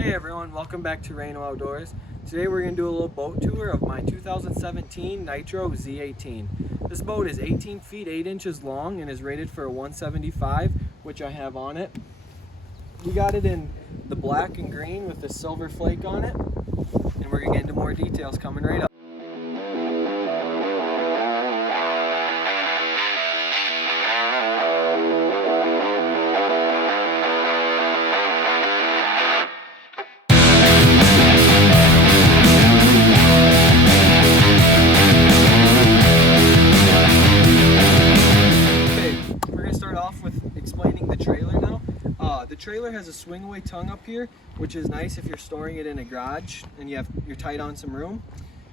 Hey everyone, welcome back to Reno Outdoors. Today we're going to do a little boat tour of my 2017 Nitro Z18. This boat is 18 feet 8 inches long and is rated for a 175, which I have on it. We got it in the black and green with the silver flake on it, and we're going to get into more details coming right up. Explaining the trailer now. The trailer has a swing away tongue up here, which is nice if you're storing it in a garage and you're tight on some room.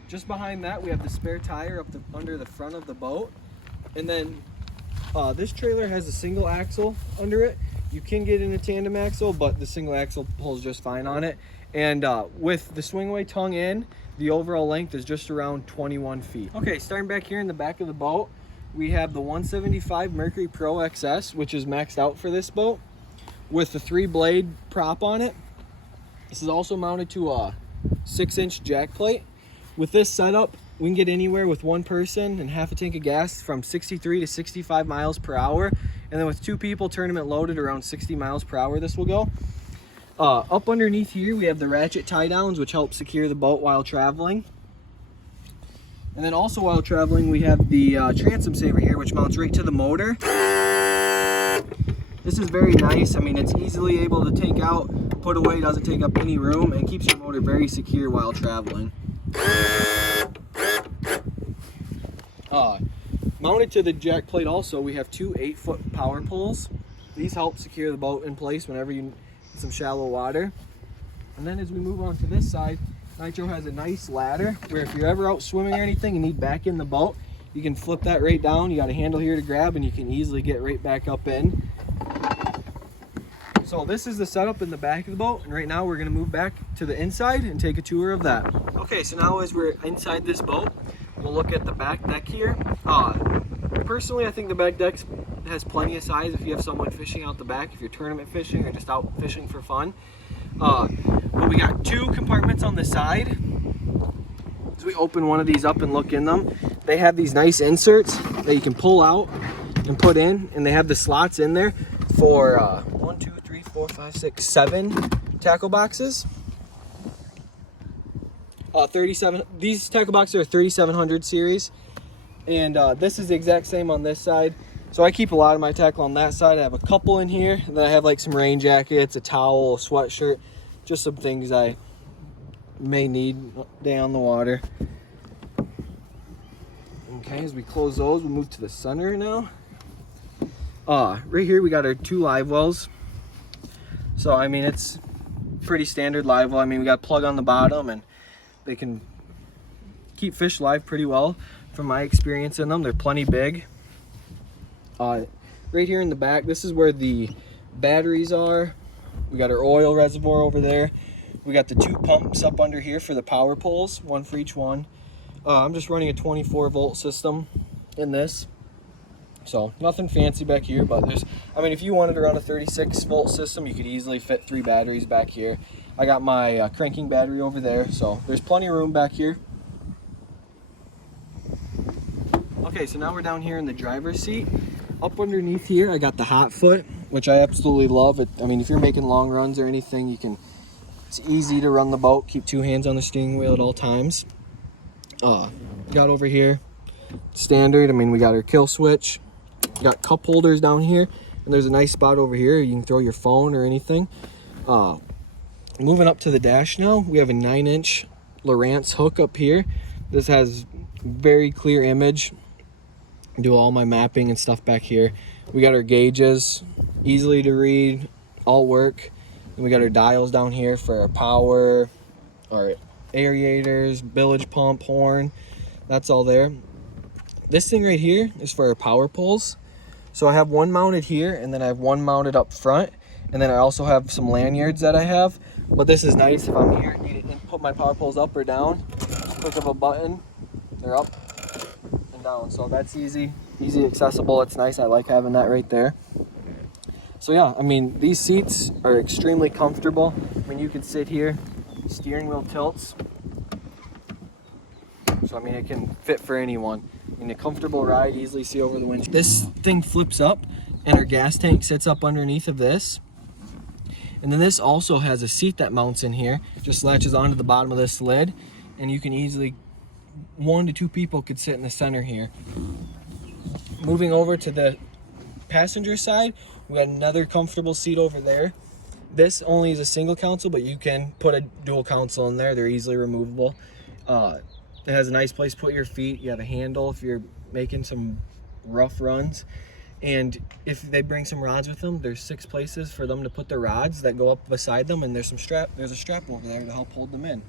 Just behind that we have the spare tire up under the front of the boat, and then this trailer has a single axle under it. You can get in a tandem axle, but the single axle pulls just fine on it. And with the swing away tongue in, the overall length is just around 21 feet. Okay, starting back here in the back of the boat, we have the 175 Mercury Pro XS, which is maxed out for this boat, with the 3-blade prop on it. This is also mounted to a 6-inch jack plate. With this setup, we can get anywhere with one person and half a tank of gas from 63 to 65 miles per hour. And then with 2 people, tournament loaded, around 60 miles per hour this will go. Up underneath here, we have the ratchet tie downs, which help secure the boat while traveling. And then also while traveling, we have the transom saver here, which mounts right to the motor. This is very nice. I mean, it's easily able to take out, put away, doesn't take up any room, and keeps your motor very secure while traveling. Mounted to the jack plate also, we have 2 8-foot power poles. These help secure the boat in place whenever you need some shallow water. And then as we move on to this side, Nitro has a nice ladder where if you're ever out swimming or anything and need back in the boat, you can flip that right down. You got a handle here to grab and you can easily get right back up in. So this is the setup in the back of the boat, and right now we're going to move back to the inside and take a tour of that. Okay, so now as we're inside this boat, we'll look at the back deck here. Personally, I think the back deck has plenty of size if you have someone fishing out the back, if you're tournament fishing or just out fishing for fun. But we got 2 compartments on the side. As we open one of these up and look in them, they have these nice inserts that you can pull out and put in, and they have the slots in there for 1, 2, 3, 4, 5, 6, 7 tackle boxes. 37. These tackle boxes are 3700 series, and this is the exact same on this side. So I keep a lot of my tackle on that side. I have a couple in here, and then I have like some rain jackets, a towel, a sweatshirt, just some things I may need day on the water. Okay, as we close those, we'll move to the center now. Right here we got our 2 live wells. So I mean, it's pretty standard live well. I mean, we got a plug on the bottom, and they can keep fish live pretty well from my experience in them. They're plenty big. Right here in the back, this is where the batteries are. We got our oil reservoir over there. We got the 2 pumps up under here for the power poles, 1 for each one. I'm just running a 24-volt system in this, so nothing fancy back here, but I mean, if you wanted to run a 36-volt system, you could easily fit 3 batteries back here. I got my cranking battery over there, so there's plenty of room back here. Okay, so now we're down here in the driver's seat. Up underneath here, I got the hot foot, which I absolutely love. I mean, if you're making long runs or anything, it's easy to run the boat, keep 2 hands on the steering wheel at all times. Got over here, standard. I mean, we got our kill switch, got cup holders down here, and there's a nice spot over here. You can throw your phone or anything. Moving up to the dash now, we have a 9-inch Lowrance hook up here. This has very clear image. Do all my mapping and stuff back here. We got our gauges, easily to read, all work. And we got our dials down here for our power, our aerators, bilge pump, horn. That's all there. This thing right here is for our power poles. So I have one mounted here, and then I have one mounted up front, and then I also have some lanyards that I have. But this is nice if I'm here and need to put my power poles up or down. Just click of a button, they're up and down. So that's easy accessible. It's nice. I like having that right there. So yeah, I mean, these seats are extremely comfortable. I mean, you can sit here, steering wheel tilts. So I mean, it can fit for anyone. I mean, a comfortable ride, easily see over the windshield. This thing flips up and our gas tank sits up underneath of this. And then this also has a seat that mounts in here, just latches onto the bottom of this lid, and you can easily, 1 to 2 people could sit in the center here. Moving over to the passenger side, we got another comfortable seat over there. This only is a single console, but you can put a dual console in there. They're easily removable. It has a nice place to put your feet. You have a handle if you're making some rough runs. And if they bring some rods with them, there's 6 places for them to put the rods that go up beside them, and there's a strap over there to help hold them in.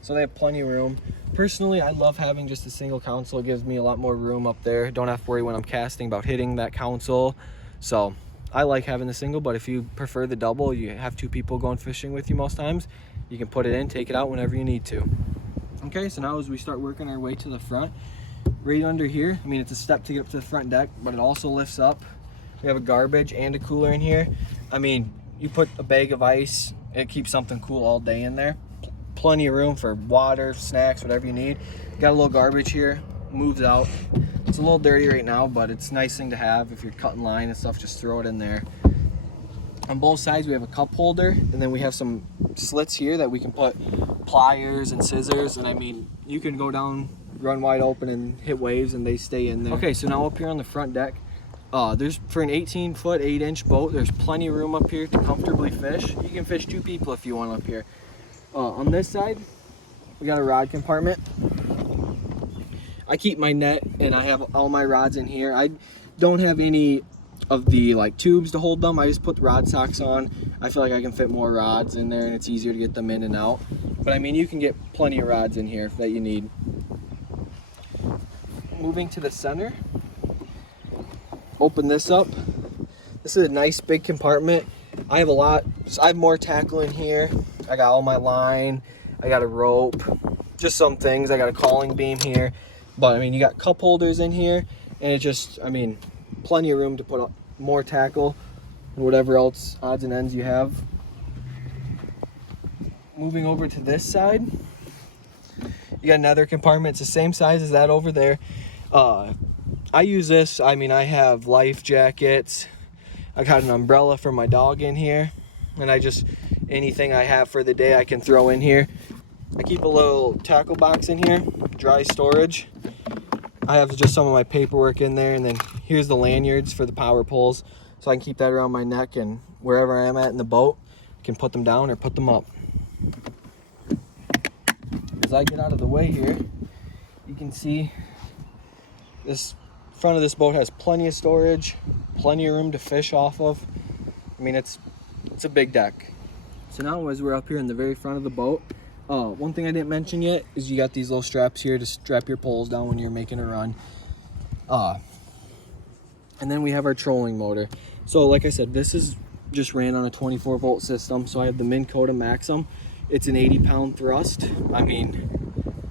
So they have plenty of room. Personally, I love having just a single console. It gives me a lot more room up there. Don't have to worry when I'm casting about hitting that console. So I like having the single, but if you prefer the double, you have 2 people going fishing with you most times, you can put it in, take it out whenever you need to. Okay, so now as we start working our way to the front, right under here, I mean, it's a step to get up to the front deck, but it also lifts up. We have a garbage and a cooler in here. I mean, you put a bag of ice, it keeps something cool all day in there. Plenty of room for water, snacks, whatever you need. Got a little garbage here, moves out. It's a little dirty right now, but it's a nice thing to have. If you're cutting line and stuff, just throw it in there. On both sides, we have a cup holder, and then we have some slits here that we can put pliers and scissors. And I mean, you can go down, run wide open and hit waves and they stay in there. Okay, so now up here on the front deck, there's, for an 18-foot, 8-inch boat, there's plenty of room up here to comfortably fish. You can fish 2 people if you want up here. On this side, we got a rod compartment. I keep my net and I have all my rods in here. I don't have any of the like tubes to hold them. I just put the rod socks on. I feel like I can fit more rods in there and it's easier to get them in and out. But I mean, you can get plenty of rods in here that you need. Moving to the center, open this up. This is a nice big compartment. I have more tackle in here. I got all my line, I got a rope, just some things. I got a calling beam here, but I mean, you got cup holders in here, and it just, I mean, plenty of room to put more tackle and whatever else odds and ends you have. Moving over to this side, you got another compartment. It's the same size as that over there. I use this, I mean, I have life jackets. I got an umbrella for my dog in here, and anything I have for the day I can throw in here. I keep a little tackle box in here, dry storage. I have just some of my paperwork in there, and then here's the lanyards for the power poles, so I can keep that around my neck, and wherever I am at in the boat, I can put them down or put them up. As I get out of the way here, you can see this front of this boat has plenty of storage, plenty of room to fish off of. I mean, it's a big deck. So now as we're up here in the very front of the boat, one thing I didn't mention yet is you got these little straps here to strap your poles down when you're making a run. And then we have our trolling motor. So like I said, this is just ran on a 24-volt system. So I have the Minn Kota Maxim. It's an 80-pound thrust. I mean,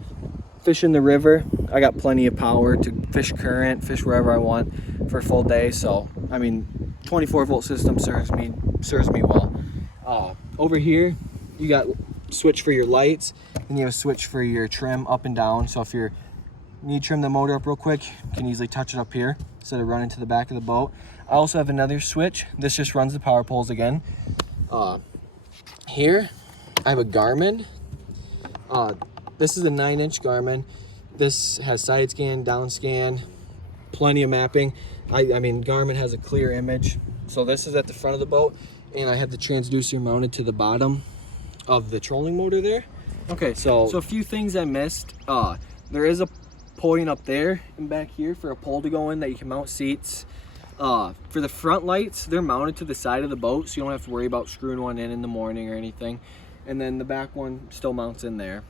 fish in the river, I got plenty of power to fish current, fish wherever I want for a full day. So I mean, 24-volt system serves me well. Over here, you got switch for your lights, and you have a switch for your trim up and down. So if you need to trim the motor up real quick, you can easily touch it up here instead of running to the back of the boat. I also have another switch. This just runs the power poles again. Here, I have a Garmin. This is a 9-inch Garmin. This has side scan, down scan, plenty of mapping. I mean, Garmin has a clear image. So this is at the front of the boat, and I have the transducer mounted to the bottom of the trolling motor there. Okay, so a few things I missed. There is a point up there and back here for a pole to go in that you can mount seats. For the front lights, they're mounted to the side of the boat, so you don't have to worry about screwing one in the morning or anything. And then the back one still mounts in there.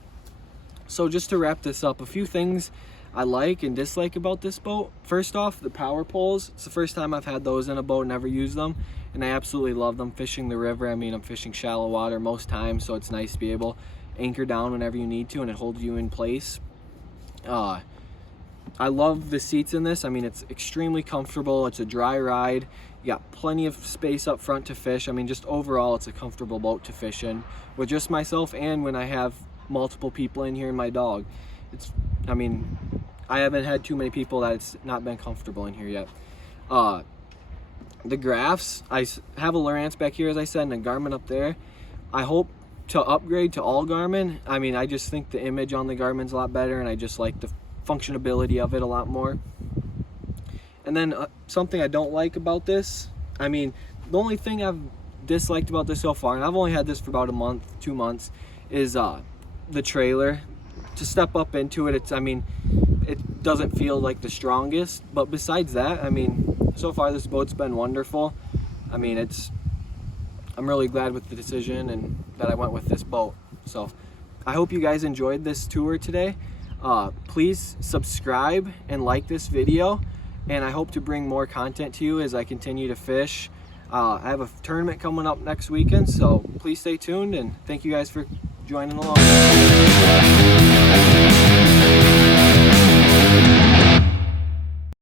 So just to wrap this up, a few things I like and dislike about this boat. First off, the power poles. It's the first time I've had those in a boat, never used them, and I absolutely love them. Fishing the river, I mean, I'm fishing shallow water most times, so it's nice to be able to anchor down whenever you need to, and it holds you in place. I love the seats in this. I mean, it's extremely comfortable. It's a dry ride. You got plenty of space up front to fish. I mean, just overall, it's a comfortable boat to fish in with just myself, and when I have multiple people in here and my dog. I mean, I haven't had too many people that it's not been comfortable in here yet. The graphs, I have a Lowrance back here, as I said, and a Garmin up there. I hope to upgrade to all Garmin. I mean, I just think the image on the Garmin's a lot better, and I just like the functionability of it a lot more. And then something I don't like about this, I mean, the only thing I've disliked about this so far, and I've only had this for about a month, 2 months, is the trailer. To step up into it, I mean, it doesn't feel like the strongest, but besides that, I mean, so far this boat's been wonderful. I mean, I'm really glad with the decision and that I went with this boat. So I hope you guys enjoyed this tour today. Please subscribe and like this video, and I hope to bring more content to you as I continue to fish. I have a tournament coming up next weekend, so please stay tuned, and thank you guys for joining along.